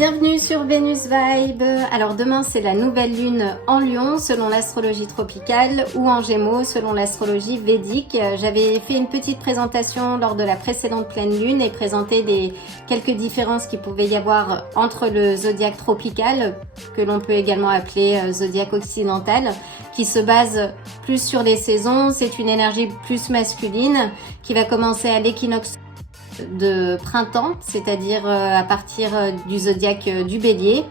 Bienvenue sur Vénus Vibe. Alors demain c'est la nouvelle lune en Lion selon l'astrologie tropicale ou en Gémeaux selon l'astrologie védique. J'avais fait une petite présentation lors de la précédente pleine lune et présenté quelques différences qu'il pouvait y avoir entre le zodiaque tropical, que l'on peut également appeler zodiaque occidental, qui se base plus sur les saisons. C'est une énergie plus masculine qui va commencer à l'équinoxe de printemps, c'est-à-dire à partir du zodiaque du Bélier,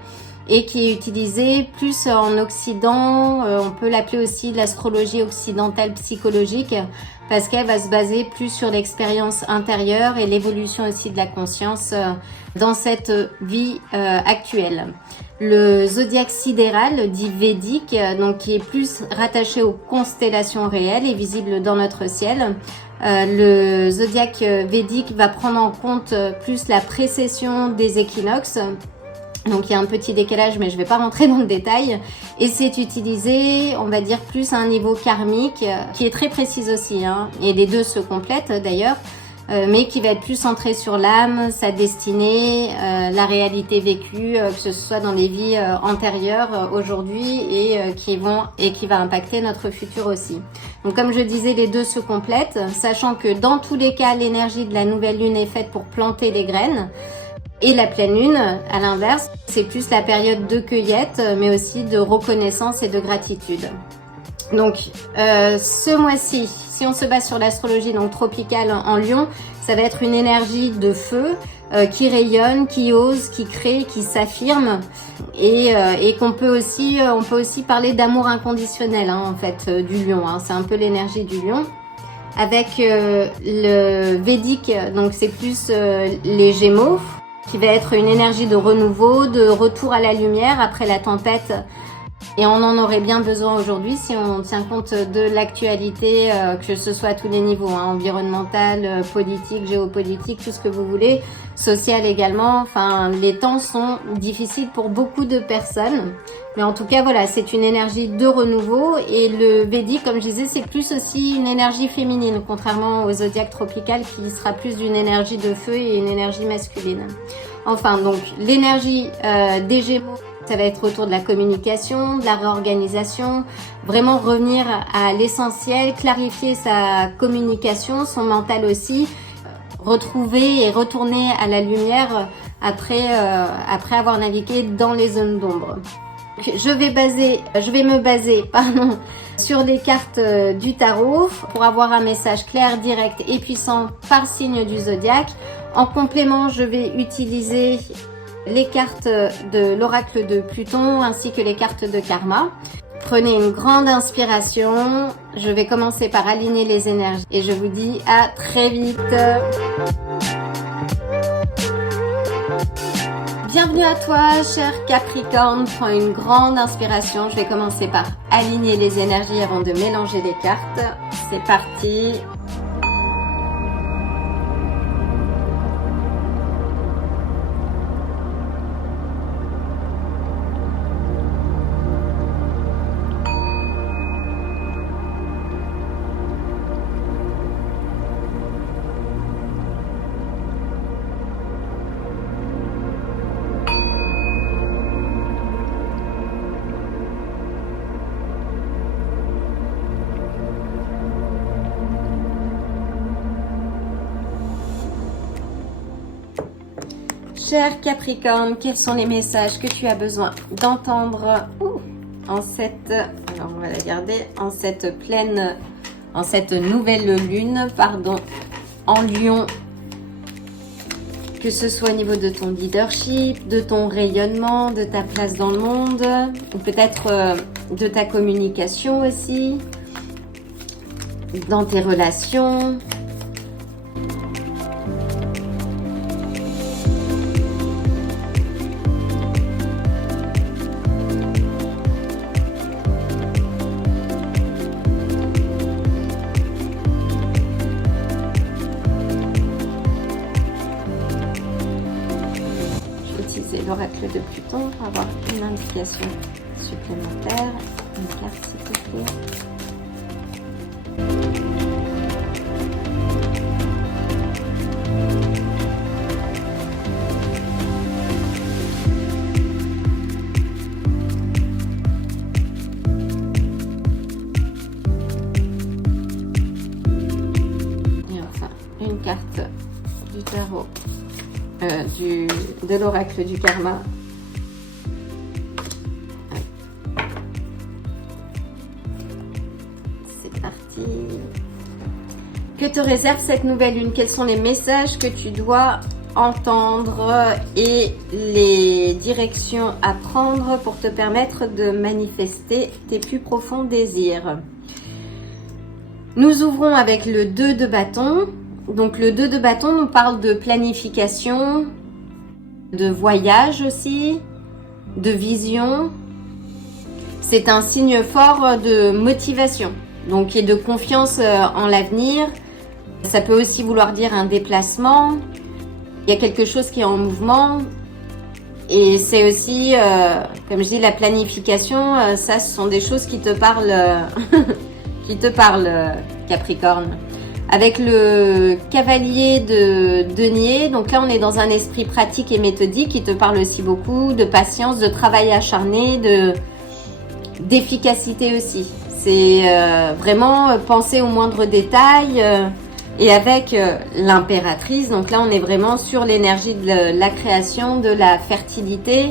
et qui est utilisé plus en Occident. On peut l'appeler aussi l'astrologie occidentale psychologique, parce qu'elle va se baser plus sur l'expérience intérieure et l'évolution aussi de la conscience dans cette vie actuelle. Le zodiaque sidéral, dit védique, donc qui est plus rattaché aux constellations réelles et visibles dans notre ciel. Le zodiaque védique va prendre en compte plus la précession des équinoxes. Donc il y a un petit décalage, mais je ne vais pas rentrer dans le détail. Et c'est utilisé, on va dire, plus à un niveau karmique, qui est très précis aussi, hein. Et les deux se complètent d'ailleurs, mais qui va être plus centré sur l'âme, sa destinée, la réalité vécue, que ce soit dans les vies antérieures aujourd'hui et qui va impacter notre futur aussi. Donc comme je disais, les deux se complètent, sachant que dans tous les cas, l'énergie de la nouvelle lune est faite pour planter les graines. Et la pleine lune, à l'inverse, c'est plus la période de cueillette, mais aussi de reconnaissance et de gratitude. Donc, ce mois-ci, si on se base sur l'astrologie donc tropicale en Lion, ça va être une énergie de feu qui rayonne, qui ose, qui crée, qui s'affirme, et on peut aussi parler d'amour inconditionnel, hein, en fait, du Lion. Hein. C'est un peu l'énergie du Lion. Avec le Védique, donc c'est plus les Gémeaux, qui va être une énergie de renouveau, de retour à la lumière après la tempête. Et on en aurait bien besoin aujourd'hui si on tient compte de l'actualité, que ce soit à tous les niveaux, hein, environnemental, politique, géopolitique, tout ce que vous voulez, social également. Enfin, les temps sont difficiles pour beaucoup de personnes. Mais en tout cas, voilà, c'est une énergie de renouveau. Et le Védique, comme je disais, c'est plus aussi une énergie féminine, contrairement au zodiaque tropical qui sera plus d'une énergie de feu et une énergie masculine. Enfin, donc, l'énergie des Gémeaux, ça va être autour de la communication, de la réorganisation, vraiment revenir à l'essentiel, clarifier sa communication, son mental aussi, retrouver et retourner à la lumière après avoir navigué dans les zones d'ombre. Je vais me baser sur les cartes du tarot pour avoir un message clair, direct et puissant par signe du zodiaque. En complément, je vais utiliser les cartes de l'oracle de Pluton ainsi que les cartes de karma. Prenez une grande inspiration. Je vais commencer par aligner les énergies et je vous dis à très vite. Bienvenue à toi, cher Capricorne. Prends une grande inspiration. Je vais commencer par aligner les énergies avant de mélanger les cartes. C'est parti. Cher Capricorne, quels sont les messages que tu as besoin d'entendre en cette nouvelle lune, en Lion, que ce soit au niveau de ton leadership, de ton rayonnement, de ta place dans le monde, ou peut-être de ta communication aussi, dans tes relations. L'oracle de Pluton pour avoir une indication supplémentaire. Une carte s'il te plaît. du tarot, de l'oracle du karma. C'est parti. Que te réserve cette nouvelle lune? Quels sont les messages que tu dois entendre et les directions à prendre pour te permettre de manifester tes plus profonds désirs? Nous ouvrons avec le 2 de bâton. Donc le 2 de bâton nous parle de planification, de voyage aussi, de vision. C'est un signe fort de motivation, donc et de confiance en l'avenir. Ça peut aussi vouloir dire un déplacement. Il y a quelque chose qui est en mouvement. Et c'est aussi, comme je dis, la planification, ça ce sont des choses qui te parlent, qui te parlent, Capricorne. Avec le cavalier de denier, donc là on est dans un esprit pratique et méthodique qui te parle aussi beaucoup de patience, de travail acharné, d'efficacité aussi. C'est vraiment penser aux moindres détails et avec l'impératrice, donc là on est vraiment sur l'énergie de la création, de la fertilité.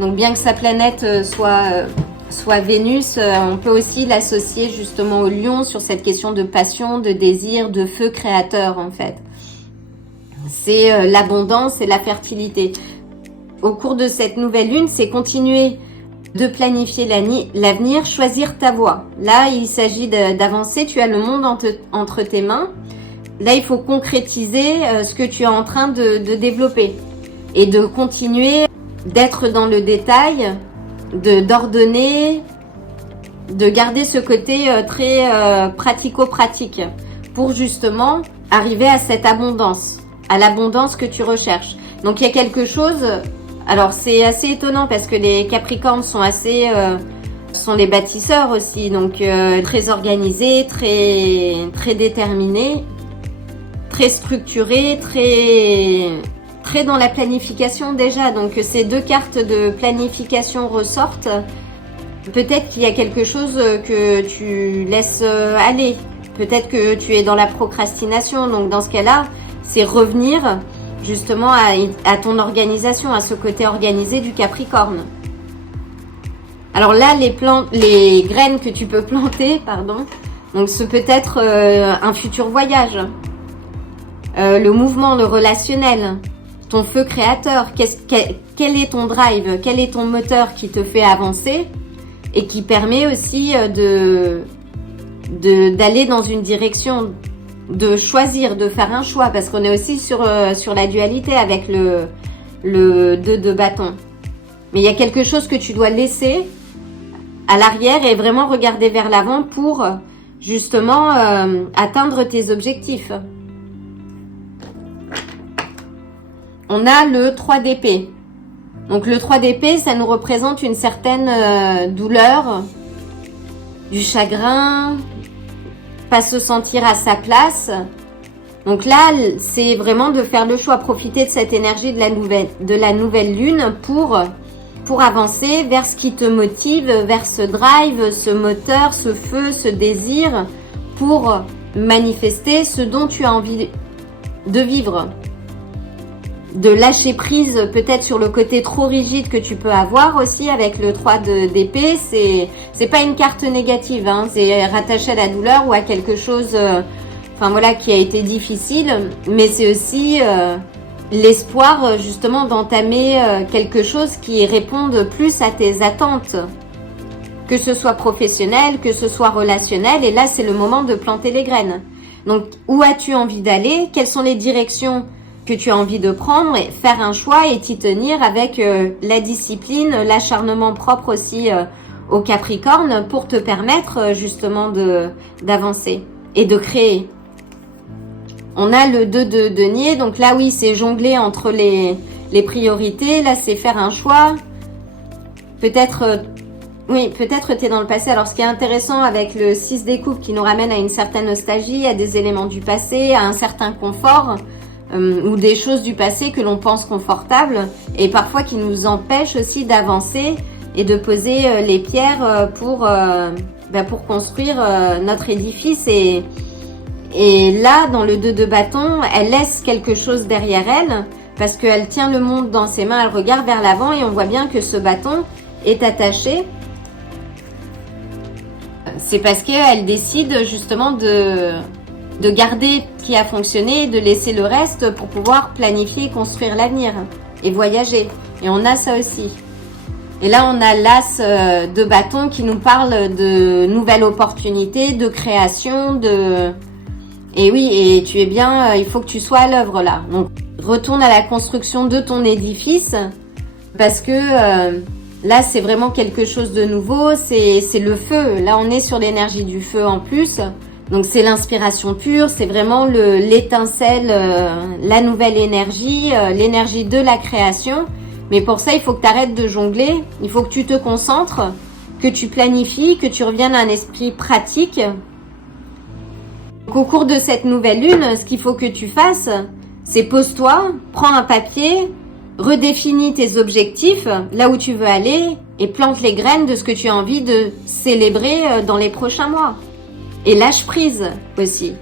Donc bien que sa planète soit Vénus, on peut aussi l'associer justement au lion sur cette question de passion, de désir, de feu créateur en fait. C'est l'abondance et la fertilité. Au cours de cette nouvelle lune, c'est continuer de planifier l'avenir, choisir ta voie. Là, il s'agit d'avancer, tu as le monde entre tes mains. Là, il faut concrétiser ce que tu es en train de développer et de continuer d'être dans le détail, d'ordonner, de garder ce côté très pratico-pratique pour justement arriver à cette abondance, à l'abondance que tu recherches. Donc, il y a quelque chose... Alors, c'est assez étonnant parce que les Capricornes sont sont les bâtisseurs aussi, donc très organisés, très déterminés, très structurés, très dans la planification déjà. Donc ces deux cartes de planification ressortent. Peut-être qu'il y a quelque chose que tu laisses aller. Peut-être que tu es dans la procrastination. Donc dans ce cas-là, c'est revenir justement à ton organisation, à ce côté organisé du Capricorne. Alors là, les graines que tu peux planter, donc ce peut être un futur voyage. Le mouvement, le relationnel, ton feu créateur, quel est ton drive, quel est ton moteur qui te fait avancer et qui permet aussi d'aller dans une direction, de choisir, de faire un choix, parce qu'on est aussi sur la dualité avec le 2 de bâton. Mais il y a quelque chose que tu dois laisser à l'arrière et vraiment regarder vers l'avant pour justement atteindre tes objectifs. On a le 3 d'épée. Donc le 3 d'épée, ça nous représente une certaine douleur, du chagrin, pas se sentir à sa place. Donc là, c'est vraiment de faire le choix, profiter de cette énergie de la nouvelle lune pour avancer vers ce qui te motive, vers ce drive, ce moteur, ce feu, ce désir, pour manifester ce dont tu as envie de vivre. De lâcher prise peut-être sur le côté trop rigide que tu peux avoir aussi avec le 3 d'épée. C'est pas une carte négative, hein, c'est rattaché à la douleur ou à quelque chose qui a été difficile, mais c'est aussi l'espoir justement d'entamer quelque chose qui réponde plus à tes attentes, que ce soit professionnel, que ce soit relationnel, et là c'est le moment de planter les graines. Donc où as-tu envie d'aller? Quelles sont les directions que tu as envie de prendre? Et faire un choix et t'y tenir avec la discipline, l'acharnement propre aussi au Capricorne pour te permettre justement d'avancer et de créer. On a le 2 de denier, donc là oui c'est jongler entre les priorités, là c'est faire un choix. Peut-être tu es dans le passé. Alors ce qui est intéressant avec le 6 des coupes qui nous ramène à une certaine nostalgie, à des éléments du passé, à un certain confort, ou des choses du passé que l'on pense confortables et parfois qui nous empêchent aussi d'avancer et de poser les pierres pour construire notre édifice et Et là, dans le 2 de bâton, elle laisse quelque chose derrière elle parce qu'elle tient le monde dans ses mains, elle regarde vers l'avant et on voit bien que ce bâton est attaché. C'est parce qu'elle décide justement de garder ce qui a fonctionné et de laisser le reste pour pouvoir planifier et construire l'avenir et voyager. Et on a ça aussi. Et là, on a l'as de bâton qui nous parle de nouvelles opportunités, de création, Et oui, et tu es bien, il faut que tu sois à l'œuvre là. Donc, retourne à la construction de ton édifice parce que là, c'est vraiment quelque chose de nouveau. C'est le feu. Là, on est sur l'énergie du feu en plus. Donc, c'est l'inspiration pure. C'est vraiment l'étincelle, la nouvelle énergie, l'énergie de la création. Mais pour ça, il faut que tu arrêtes de jongler. Il faut que tu te concentres, que tu planifies, que tu reviennes à un esprit pratique. Donc, au cours de cette nouvelle lune, ce qu'il faut que tu fasses, c'est pose-toi, prends un papier, redéfinis tes objectifs, là où tu veux aller, et plante les graines de ce que tu as envie de célébrer dans les prochains mois. Et lâche prise aussi.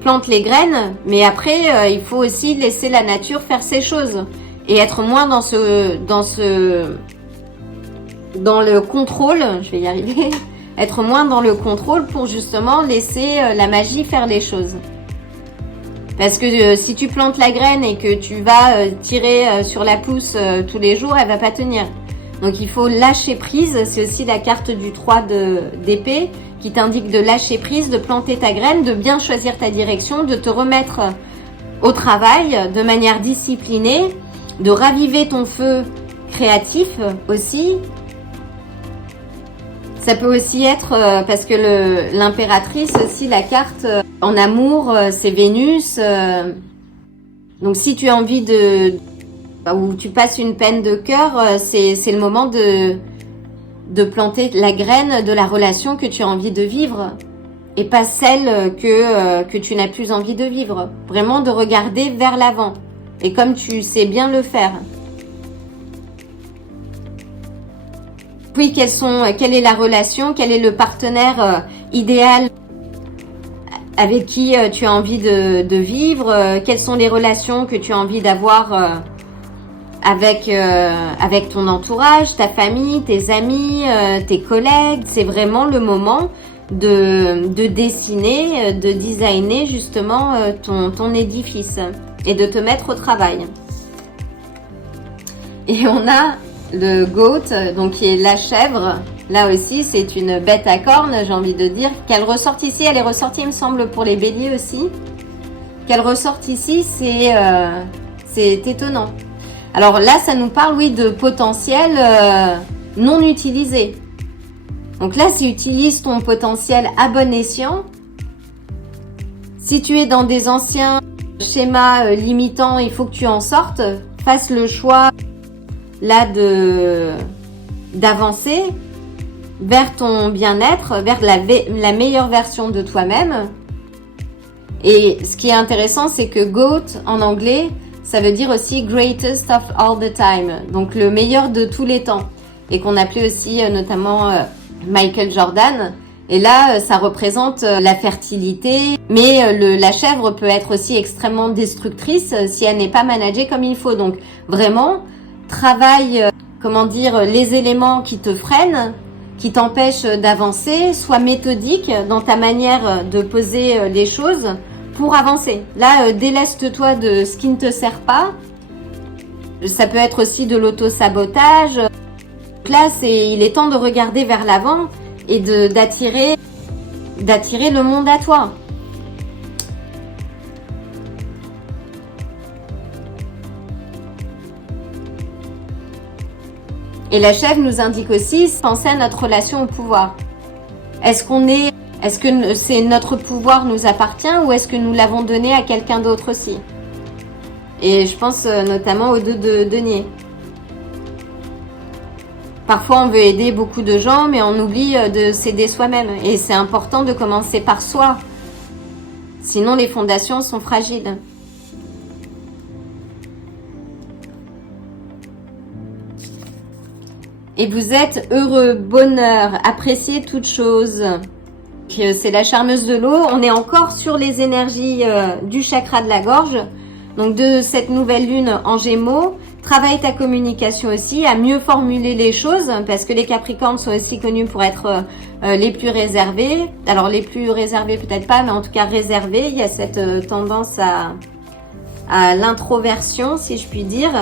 Plante les graines, mais après, il faut aussi laisser la nature faire ses choses. Et être moins dans le contrôle, je vais y arriver, être moins dans le contrôle pour justement laisser la magie faire les choses. Parce que si tu plantes la graine et que tu vas tirer sur la pousse tous les jours, elle va pas tenir. Donc il faut lâcher prise, c'est aussi la carte du 3 d'épée qui t'indique de lâcher prise, de planter ta graine, de bien choisir ta direction, de te remettre au travail de manière disciplinée, de raviver ton feu créatif aussi. Ça peut aussi être parce que l'impératrice aussi, la carte en amour, c'est Vénus. Donc si tu as envie ou tu passes une peine de cœur, c'est le moment de planter la graine de la relation que tu as envie de vivre et pas celle que tu n'as plus envie de vivre. Vraiment de regarder vers l'avant. Et comme tu sais bien le faire. Puis quelle est la relation, quel est le partenaire idéal avec qui tu as envie de vivre, quelles sont les relations que tu as envie d'avoir avec ton entourage, ta famille, tes amis, tes collègues. C'est vraiment le moment de dessiner, de designer justement ton édifice. Et de te mettre au travail. Et on a le goat, donc qui est la chèvre. Là aussi, c'est une bête à cornes, j'ai envie de dire. Qu'elle ressorte ici, elle est ressortie, il me semble, pour les béliers aussi. Qu'elle ressorte ici, c'est étonnant. Alors là, ça nous parle, oui, de potentiel non utilisé. Donc là, si tu utilises ton potentiel à bon escient, si tu es dans des anciens schéma limitant, il faut que tu en sortes, fasse le choix là d'avancer vers ton bien-être, vers la meilleure version de toi-même. Et ce qui est intéressant, c'est que GOAT en anglais, ça veut dire aussi greatest of all the time, donc le meilleur de tous les temps, et qu'on appelait aussi notamment Michael Jordan. Et là, ça représente la fertilité, mais la chèvre peut être aussi extrêmement destructrice si elle n'est pas managée comme il faut. Donc vraiment, travaille, les éléments qui te freinent, qui t'empêchent d'avancer, sois méthodique dans ta manière de poser les choses pour avancer. Là, déleste-toi de ce qui ne te sert pas. Ça peut être aussi de l'auto-sabotage. Donc là, il est temps de regarder vers l'avant et d'attirer le monde à toi. Et la chèvre nous indique aussi penser à notre relation au pouvoir. Est-ce que c'est notre pouvoir nous appartient ou est-ce que nous l'avons donné à quelqu'un d'autre aussi? Et je pense notamment aux 2 de denier. Parfois, on veut aider beaucoup de gens, mais on oublie de s'aider soi-même. Et c'est important de commencer par soi. Sinon, les fondations sont fragiles. Et vous êtes heureux, bonheur, appréciez toutes choses. C'est la charmeuse de l'eau. On est encore sur les énergies du chakra de la gorge. Donc de cette nouvelle lune en Gémeaux, travaille ta communication aussi, à mieux formuler les choses, parce que les Capricornes sont aussi connus pour être les plus réservés. Alors les plus réservés peut-être pas, mais en tout cas réservés. Il y a cette tendance à l'introversion, si je puis dire.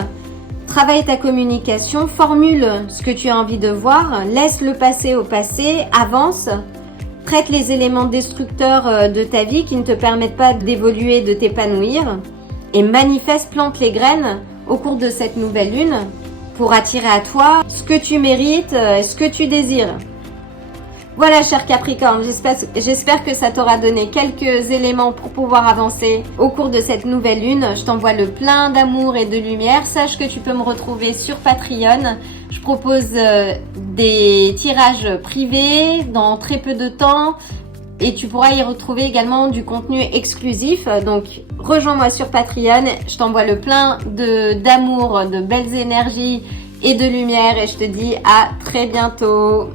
Travaille ta communication, formule ce que tu as envie de voir, laisse le passé au passé, avance. Traite les éléments destructeurs de ta vie qui ne te permettent pas d'évoluer, de t'épanouir. Et manifeste, plante les graines au cours de cette nouvelle lune pour attirer à toi ce que tu mérites, ce que tu désires. Voilà, cher Capricorne, j'espère que ça t'aura donné quelques éléments pour pouvoir avancer au cours de cette nouvelle lune. Je t'envoie le plein d'amour et de lumière. Sache que tu peux me retrouver sur Patreon. Je propose des tirages privés dans très peu de temps et tu pourras y retrouver également du contenu exclusif. Donc, rejoins-moi sur Patreon. Je t'envoie le plein d'amour, de belles énergies et de lumière et je te dis à très bientôt.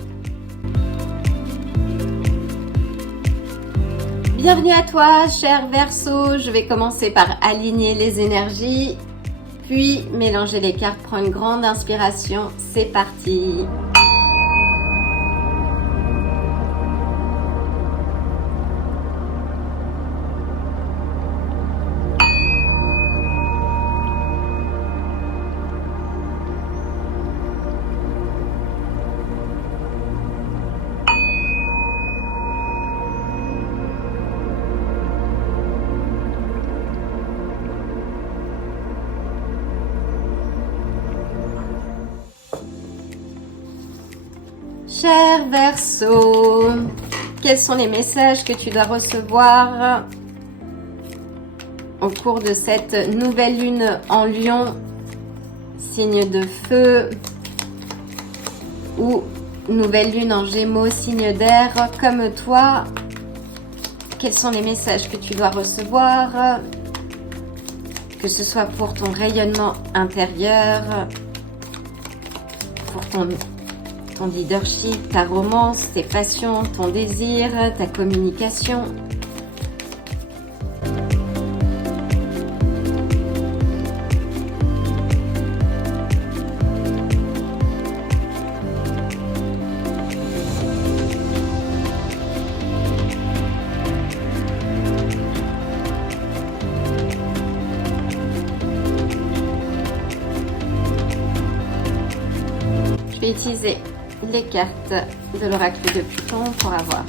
Bienvenue à toi, cher Verseau. Je vais commencer par aligner les énergies, puis mélanger les cartes, prendre une grande inspiration. C'est parti. Cher Verseau, quels sont les messages que tu dois recevoir au cours de cette nouvelle lune en Lion, signe de feu, ou nouvelle lune en Gémeaux, signe d'air, comme toi? Quels sont les messages que tu dois recevoir, que ce soit pour ton rayonnement intérieur, pour ton leadership, ta romance, tes passions, ton désir, ta communication. Je vais utiliser les cartes de l'oracle de Pluton pour avoir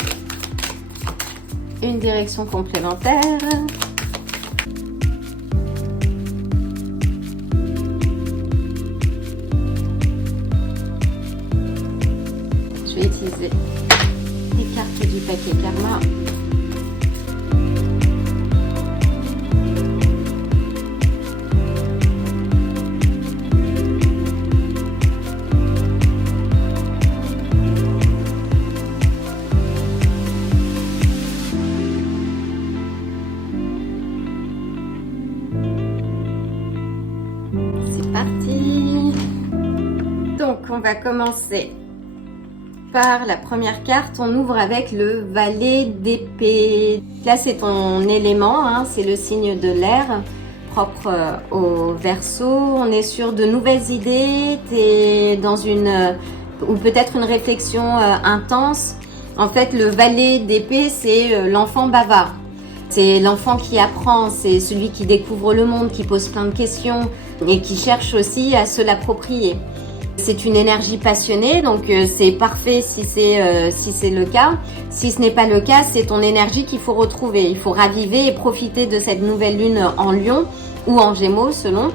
une direction complémentaire. Je vais utiliser les cartes du paquet Karma. Donc, on va commencer par la première carte. On ouvre avec le valet d'épée. Là, c'est ton élément, hein, c'est le signe de l'air propre au Verseau. On est sur de nouvelles idées. Tu es dans ou peut-être une réflexion intense. En fait, le valet d'épée, c'est l'enfant bavard. C'est l'enfant qui apprend, c'est celui qui découvre le monde, qui pose plein de questions et qui cherche aussi à se l'approprier. C'est une énergie passionnée, donc c'est parfait si c'est le cas. Si ce n'est pas le cas, c'est ton énergie qu'il faut retrouver. Il faut raviver et profiter de cette nouvelle lune en Lion ou en Gémeaux selon,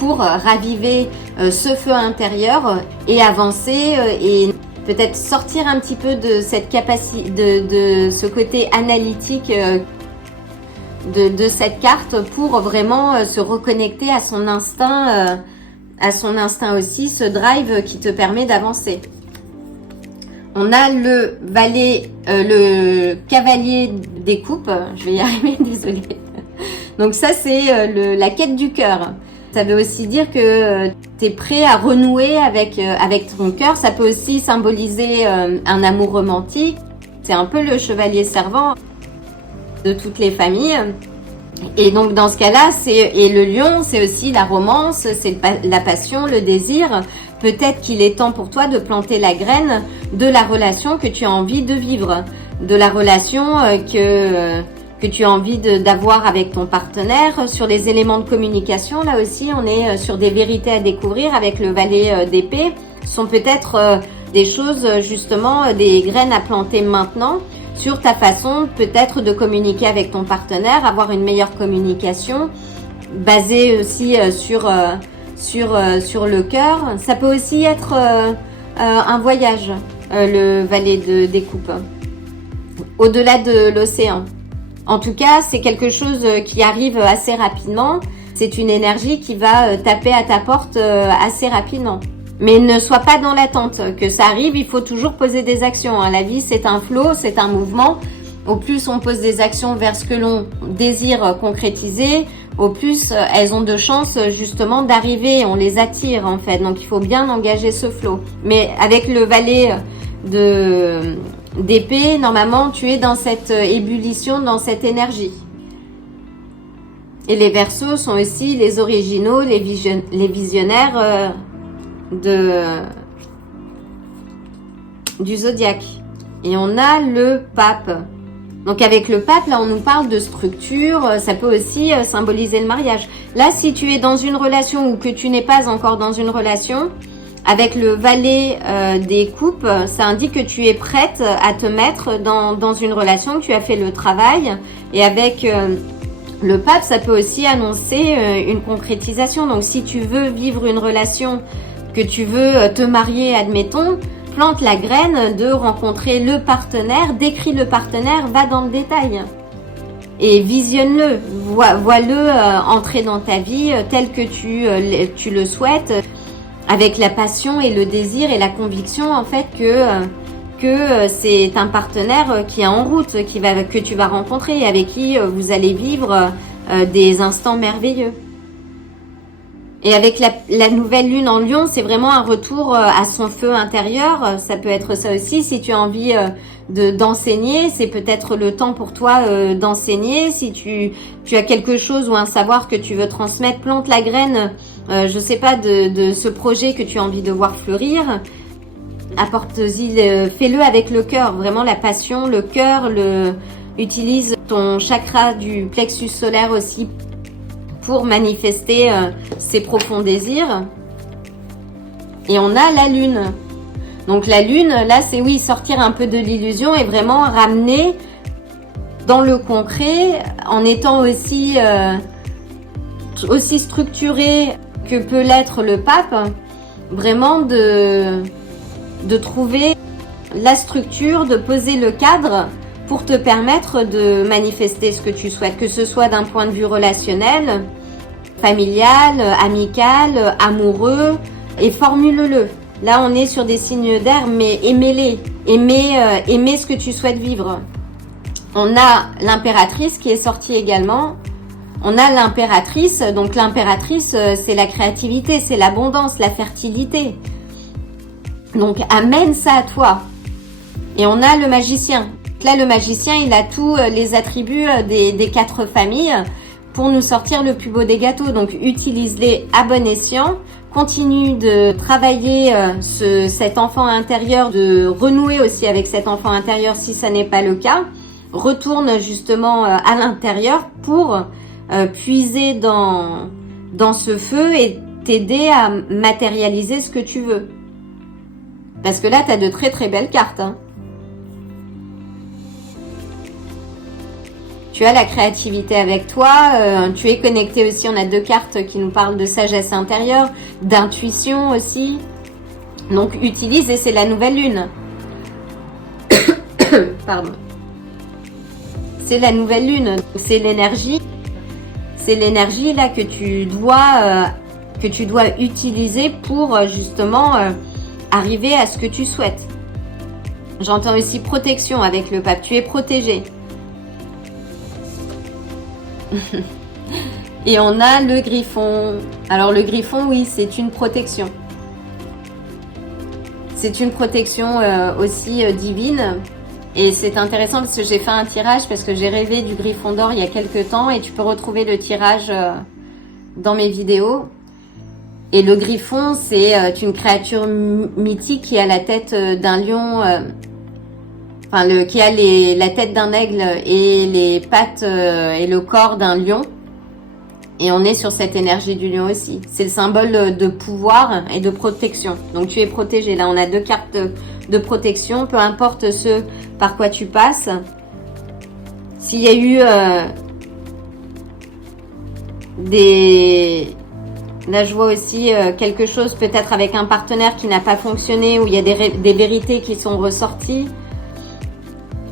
pour raviver ce feu intérieur et avancer et peut-être sortir un petit peu de cette capacité, de ce côté analytique de cette carte pour vraiment se reconnecter à son instinct aussi, ce drive qui te permet d'avancer. On a le cavalier des coupes, je vais y arriver, désolée. Donc ça c'est la quête du cœur. Ça veut aussi dire que tu es prêt à renouer avec ton cœur. Ça peut aussi symboliser un amour romantique. C'est un peu le chevalier servant de toutes les familles. Et donc dans ce cas-là, et le lion, c'est aussi la romance, c'est la passion, le désir. Peut-être qu'il est temps pour toi de planter la graine de la relation que tu as envie de vivre, de la relation que tu as envie d'avoir avec ton partenaire. Sur les éléments de communication, là aussi, on est sur des vérités à découvrir avec le valet d'épée. Ce sont peut-être des choses, justement, des graines à planter maintenant sur ta façon peut-être de communiquer avec ton partenaire, avoir une meilleure communication, basée aussi sur le cœur. Ça peut aussi être un voyage, le valet des coupes, au-delà de l'océan. En tout cas, c'est quelque chose qui arrive assez rapidement. C'est une énergie qui va taper à ta porte assez rapidement. Mais ne sois pas dans l'attente. Que ça arrive, il faut toujours poser des actions. La vie, c'est un flow, c'est un mouvement. Au plus on pose des actions vers ce que l'on désire concrétiser, au plus elles ont de chances justement d'arriver. On les attire en fait. Donc il faut bien engager ce flow. Mais avec le valet d'épée, normalement, tu es dans cette ébullition, dans cette énergie. Et les Verseaux sont aussi les originaux, les visionnaires du zodiaque. Et on a le pape. Donc avec le pape, là on nous parle de structure, ça peut aussi symboliser le mariage. Là, si tu es dans une relation ou que tu n'es pas encore dans une relation, avec le valet des coupes, ça indique que tu es prête à te mettre dans une relation, que tu as fait le travail. Et avec le pape, ça peut aussi annoncer une concrétisation. Donc si tu veux vivre une relation, que tu veux te marier, admettons, plante la graine de rencontrer le partenaire, décris le partenaire, va dans le détail. Et visionne-le, vois-le entrer dans ta vie tel que tu le souhaites, avec la passion et le désir et la conviction en fait que c'est un partenaire qui est en route, que tu vas rencontrer, avec qui vous allez vivre des instants merveilleux. Et avec la nouvelle lune en Lion, c'est vraiment un retour à son feu intérieur. Ça peut être ça aussi. Si tu as envie d'enseigner, c'est peut-être le temps pour toi d'enseigner. Si tu as quelque chose ou un savoir que tu veux transmettre, plante la graine, je sais pas, de ce projet que tu as envie de voir fleurir. Apporte-y, fais-le avec le cœur, vraiment la passion, le cœur, utilise ton chakra du plexus solaire aussi pour manifester ses profonds désirs. Et on a la lune. Donc la lune, là, c'est oui, sortir un peu de l'illusion et vraiment ramener dans le concret, en étant aussi structuré que peut l'être le pape, vraiment de trouver la structure, de poser le cadre pour te permettre de manifester ce que tu souhaites, que ce soit d'un point de vue relationnel, familial, amical, amoureux, et formule-le. Là, on est sur des signes d'air, mais aimez-les. Aimez ce que tu souhaites vivre. On a l'impératrice qui est sortie également. On a l'impératrice. Donc l'impératrice, c'est la créativité, c'est l'abondance, la fertilité. Donc amène ça à toi. Et on a le magicien. Là, le magicien, il a tous les attributs des 4 familles pour nous sortir le plus beau des gâteaux. Donc utilise-les à bon escient. Continue de travailler cet enfant intérieur, de renouer aussi avec cet enfant intérieur si ça n'est pas le cas. Retourne justement à l'intérieur pour puiser dans ce feu et t'aider à matérialiser ce que tu veux. Parce que là, tu as de très très belles cartes. Tu as la créativité avec toi, tu es connecté aussi, on a 2 cartes qui nous parlent de sagesse intérieure, d'intuition aussi. Donc utilise, et c'est la nouvelle lune. Pardon. C'est la nouvelle lune, c'est l'énergie. C'est l'énergie là que tu dois utiliser pour justement arriver à ce que tu souhaites. J'entends aussi protection avec le pape, tu es protégé. Et on a le griffon. Alors le griffon, oui, c'est une protection. C'est une protection aussi divine. Et c'est intéressant parce que j'ai fait un tirage parce que j'ai rêvé du Griffon d'or il y a quelques temps et tu peux retrouver le tirage dans mes vidéos. Et le Griffon, c'est une créature mythique qui a la tête d'un lion, qui a la tête d'un aigle et les pattes et le corps d'un lion. Et on est sur cette énergie du lion aussi. C'est le symbole de pouvoir et de protection. Donc tu es protégé. Là, on a 2 cartes de protection. Peu importe ce par quoi tu passes. S'il y a eu Là, je vois aussi quelque chose peut-être avec un partenaire qui n'a pas fonctionné, où il y a des vérités qui sont ressorties.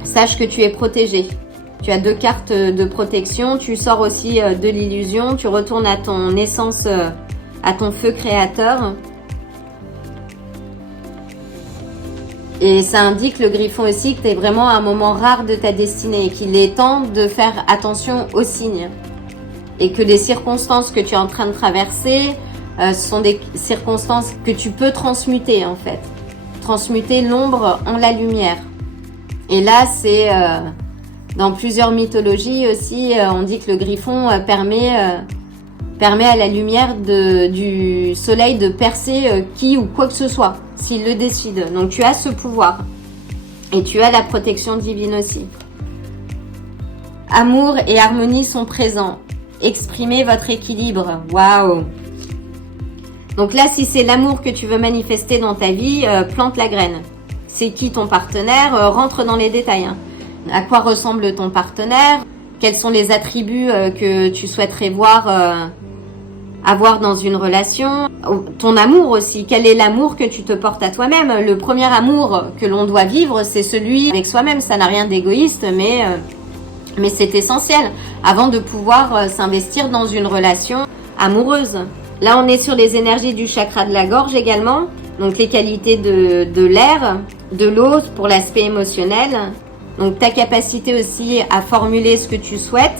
Sache que tu es protégé. Tu as 2 cartes de protection. Tu sors aussi de l'illusion. Tu retournes à ton essence, à ton feu créateur. Et ça indique, le Griffon aussi, que tu es vraiment à un moment rare de ta destinée et qu'il est temps de faire attention aux signes. Et que les circonstances que tu es en train de traverser sont des circonstances que tu peux transmuter en fait. Transmuter l'ombre en la lumière. Et là, c'est dans plusieurs mythologies aussi, on dit que le Griffon permet à la lumière du soleil de percer qui ou quoi que ce soit, s'il le décide. Donc tu as ce pouvoir. Et tu as la protection divine aussi. Amour et harmonie sont présents. Exprimez votre équilibre. Waouh! Donc là, si c'est l'amour que tu veux manifester dans ta vie, plante la graine. C'est qui ton partenaire? Rentre dans les détails. Hein. À quoi ressemble ton partenaire? Quels sont les attributs que tu souhaiterais avoir dans une relation? Ton amour aussi. Quel est l'amour que tu te portes à toi-même? Le premier amour que l'on doit vivre, c'est celui avec soi-même. Ça n'a rien d'égoïste, mais c'est essentiel avant de pouvoir s'investir dans une relation amoureuse. Là, on est sur les énergies du chakra de la gorge également. Donc, les qualités de l'air, de l'eau pour l'aspect émotionnel. Donc, ta capacité aussi à formuler ce que tu souhaites.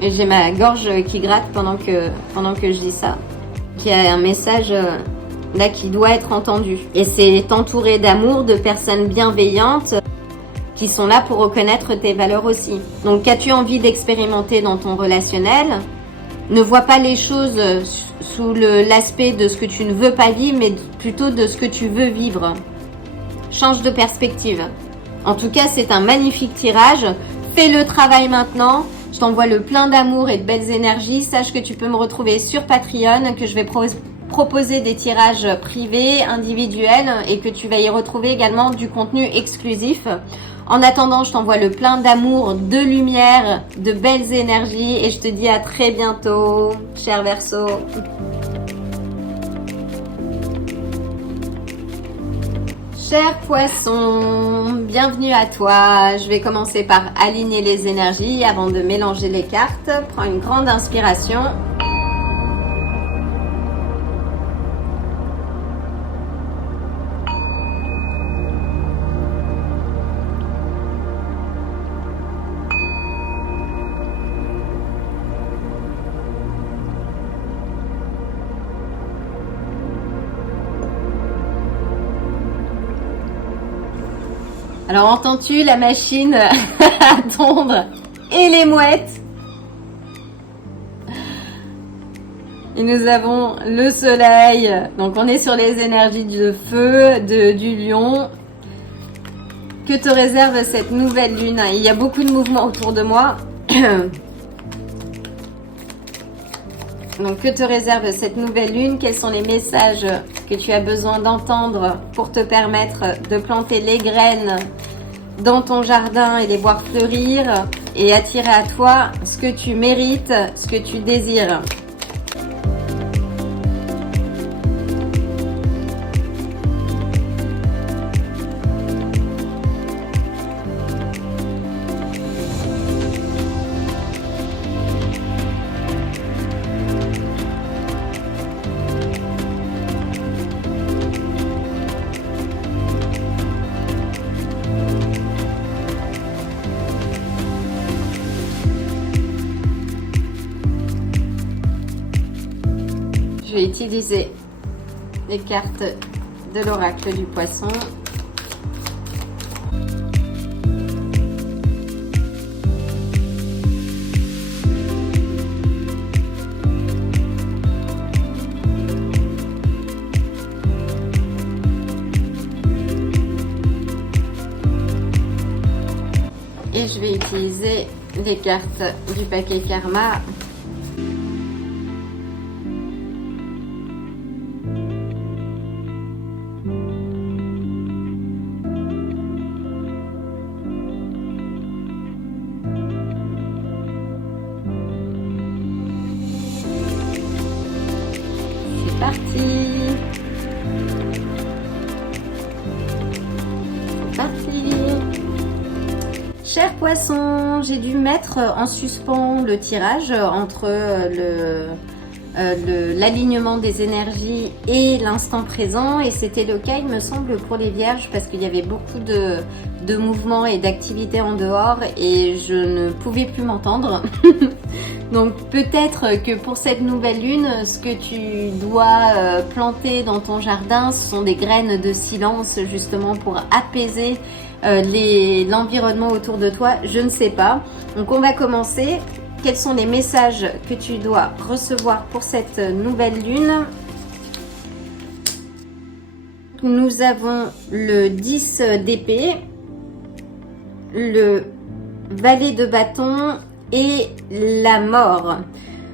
Et j'ai ma gorge qui gratte pendant que je dis ça. Qui a un message là qui doit être entendu. Et c'est t'entourer d'amour, de personnes bienveillantes qui sont là pour reconnaître tes valeurs aussi. Donc, qu'as-tu envie d'expérimenter dans ton relationnel? Ne vois pas les choses sous l'aspect de ce que tu ne veux pas vivre, mais plutôt de ce que tu veux vivre. Change de perspective. En tout cas, c'est un magnifique tirage. Fais le travail maintenant. Je t'envoie le plein d'amour et de belles énergies. Sache que tu peux me retrouver sur Patreon, que je vais proposer des tirages privés, individuels, et que tu vas y retrouver également du contenu exclusif. En attendant, je t'envoie le plein d'amour, de lumière, de belles énergies et je te dis à très bientôt, cher Verseau. Cher Poisson, bienvenue à toi. Je vais commencer par aligner les énergies avant de mélanger les cartes. Prends une grande inspiration. Alors, entends-tu la machine à tondre et les mouettes? Et nous avons le soleil. Donc, on est sur les énergies du feu, du lion. Que te réserve cette nouvelle lune? Il y a beaucoup de mouvements autour de moi. Donc, que te réserve cette nouvelle lune? Quels sont les messages que tu as besoin d'entendre pour te permettre de planter les graines dans ton jardin et les voir fleurir et attirer à toi ce que tu mérites, ce que tu désires? Je vais utiliser les cartes de l'oracle du poisson. je vais utiliser les cartes du paquet Karma. C'est parti. Chers poissons, j'ai dû mettre en suspens le tirage entre l'alignement des énergies et l'instant présent, et c'était le cas il me semble pour les vierges parce qu'il y avait beaucoup de mouvements et d'activités en dehors et je ne pouvais plus m'entendre. Donc peut-être que pour cette nouvelle lune, ce que tu dois planter dans ton jardin, ce sont des graines de silence justement pour apaiser l'environnement autour de toi, je ne sais pas. Donc on va commencer. Quels sont les messages que tu dois recevoir pour cette nouvelle lune? Nous avons le 10 d'épée, le valet de bâton et la mort.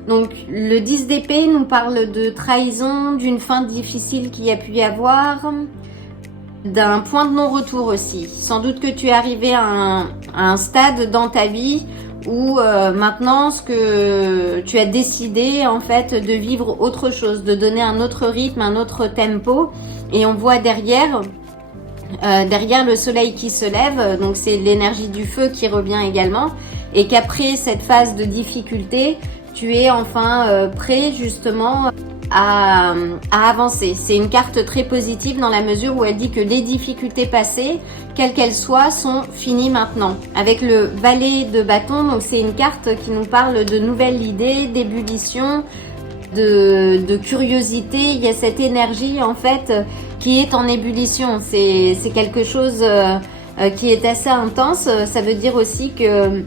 Donc le 10 d'épée nous parle de trahison, d'une fin difficile qu'il y a pu y avoir, d'un point de non-retour aussi. Sans doute que tu es arrivé à un stade dans ta vie où maintenant ce que tu as décidé en fait de vivre autre chose, de donner un autre rythme, un autre tempo, et on voit derrière le soleil qui se lève, donc c'est l'énergie du feu qui revient également, et qu'après cette phase de difficulté, tu es enfin prêt justement à avancer. C'est une carte très positive dans la mesure où elle dit que les difficultés passées, quelles qu'elles soient, sont finies maintenant. Avec le valet de bâton, donc c'est une carte qui nous parle de nouvelles idées, d'ébullition, de curiosité. Il y a cette énergie en fait qui est en ébullition. C'est quelque chose qui est assez intense. Ça veut dire aussi qu'il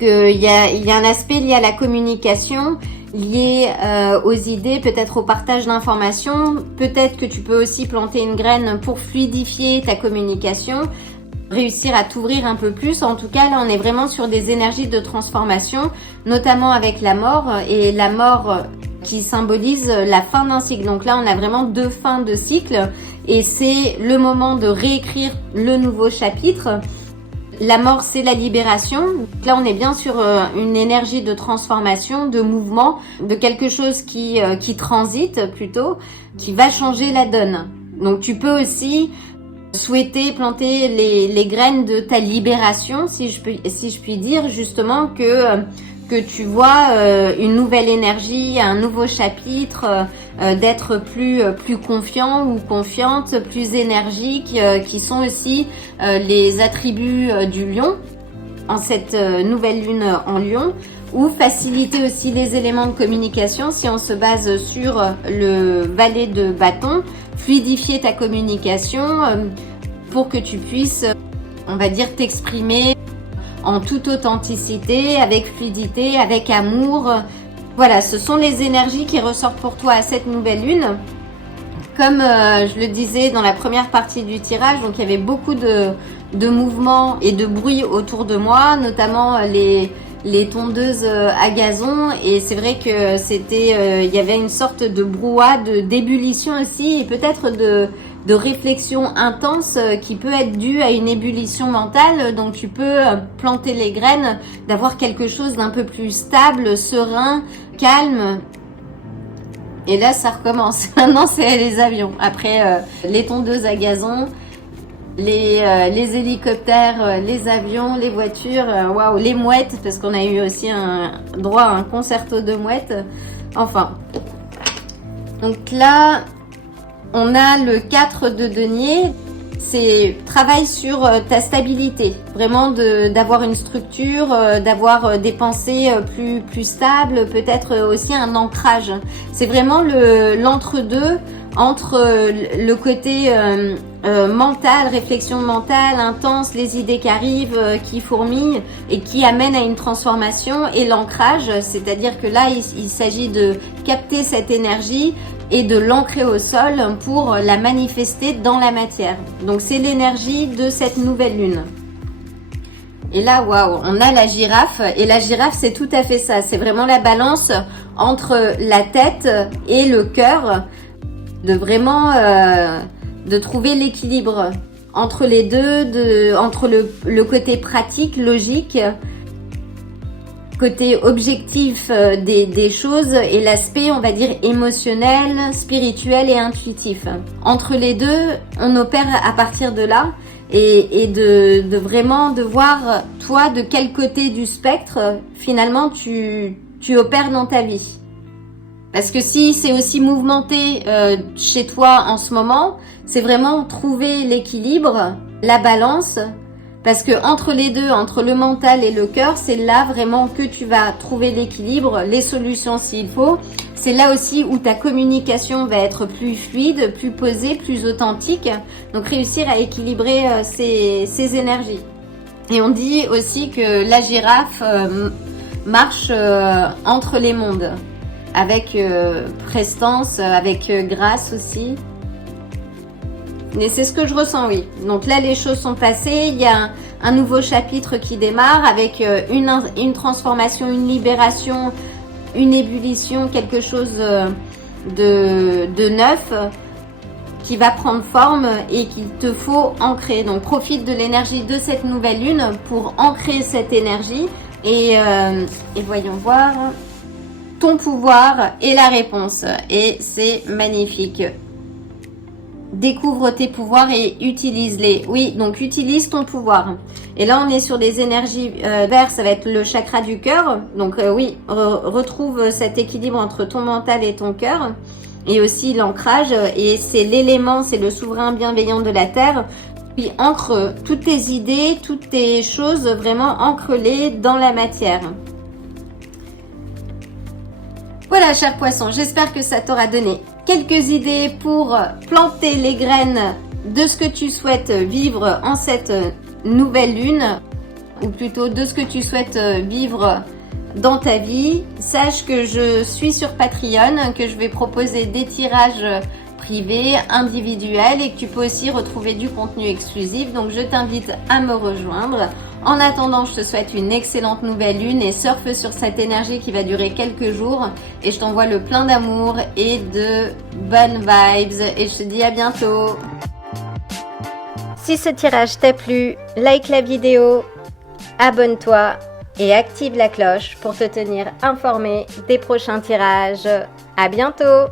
y a un aspect lié à la communication, lié aux idées, peut-être au partage d'informations. Peut-être que tu peux aussi planter une graine pour fluidifier ta communication, réussir à t'ouvrir un peu plus. En tout cas, là, on est vraiment sur des énergies de transformation, notamment avec la mort, et la mort qui symbolise la fin d'un cycle. Donc là, on a vraiment deux fins de cycle, et c'est le moment de réécrire le nouveau chapitre. La mort, c'est la libération. Donc là, on est bien sur une énergie de transformation, de mouvement, de quelque chose qui transite plutôt, qui va changer la donne. Donc tu peux aussi souhaiter planter les graines de ta libération, si je puis dire, justement que tu vois une nouvelle énergie, un nouveau chapitre, d'être plus confiant ou confiante, plus énergique, qui sont aussi les attributs du lion en cette nouvelle lune en lion, ou faciliter aussi les éléments de communication si on se base sur le valet de bâton, fluidifier ta communication pour que tu puisses, on va dire, t'exprimer en toute authenticité, avec fluidité, avec amour. Voilà, ce sont les énergies qui ressortent pour toi à cette nouvelle lune. Comme je le disais dans la première partie du tirage, donc il y avait beaucoup de mouvements et de bruit autour de moi, notamment les tondeuses à gazon, et c'est vrai que il y avait une sorte de brouhaha, d'ébullition aussi, et peut-être de réflexion intense qui peut être due à une ébullition mentale. Donc tu peux planter les graines d'avoir quelque chose d'un peu plus stable, serein, calme. Et là ça recommence. Maintenant c'est les avions. Après les tondeuses à gazon, les hélicoptères, les avions, les voitures, waouh, les mouettes, parce qu'on a eu aussi droit à un concerto de mouettes. Enfin. Donc là, on a le 4 de denier, c'est travail sur ta stabilité, vraiment d'avoir une structure, d'avoir des pensées plus stables, peut-être aussi un ancrage. C'est vraiment l'entre-deux entre le côté mental, réflexion mentale, intense, les idées qui arrivent, qui fourmillent et qui amènent à une transformation, et l'ancrage, c'est-à-dire que là, il s'agit de capter cette énergie et de l'ancrer au sol pour la manifester dans la matière. Donc c'est l'énergie de cette nouvelle lune. Et là, waouh, on a la girafe. Et la girafe, c'est tout à fait ça. C'est vraiment la balance entre la tête et le cœur. De vraiment de trouver l'équilibre entre les deux, entre le côté pratique, logique, côté objectif des choses et l'aspect, on va dire, émotionnel, spirituel et intuitif. Entre les deux, on opère à partir de là et de vraiment de voir, toi, de quel côté du spectre, finalement, tu opères dans ta vie. Parce que si c'est aussi mouvementé chez toi en ce moment, c'est vraiment trouver l'équilibre, la balance. Parce que entre les deux, entre le mental et le cœur, c'est là vraiment que tu vas trouver l'équilibre, les solutions s'il faut. C'est là aussi où ta communication va être plus fluide, plus posée, plus authentique. Donc réussir à équilibrer ces énergies. Et on dit aussi que la girafe marche entre les mondes. Avec prestance, avec grâce aussi. Mais c'est ce que je ressens, oui. Donc là, les choses sont passées. Il y a un nouveau chapitre qui démarre avec une transformation, une libération, une ébullition, quelque chose de neuf qui va prendre forme et qu'il te faut ancrer. Donc profite de l'énergie de cette nouvelle lune pour ancrer cette énergie. Et voyons voir... Ton pouvoir est la réponse et c'est magnifique. Découvre tes pouvoirs et utilise-les. Oui, donc utilise ton pouvoir. Et là, on est sur des énergies vertes, ça va être le chakra du cœur. Donc oui, retrouve cet équilibre entre ton mental et ton cœur. Et aussi l'ancrage. Et c'est l'élément, c'est le souverain bienveillant de la Terre. Puis ancre toutes tes idées, toutes tes choses, vraiment ancre-les dans la matière. Voilà, chers poissons, j'espère que ça t'aura donné quelques idées pour planter les graines de ce que tu souhaites vivre en cette nouvelle lune, ou plutôt de ce que tu souhaites vivre dans ta vie. Sache que je suis sur Patreon, que je vais proposer des tirages privés, individuels et que tu peux aussi retrouver du contenu exclusif. Donc je t'invite à me rejoindre. En attendant, je te souhaite une excellente nouvelle lune et surfe sur cette énergie qui va durer quelques jours. Et je t'envoie le plein d'amour et de bonnes vibes. Et je te dis à bientôt. Si ce tirage t'a plu, like la vidéo, abonne-toi et active la cloche pour te tenir informé des prochains tirages. À bientôt!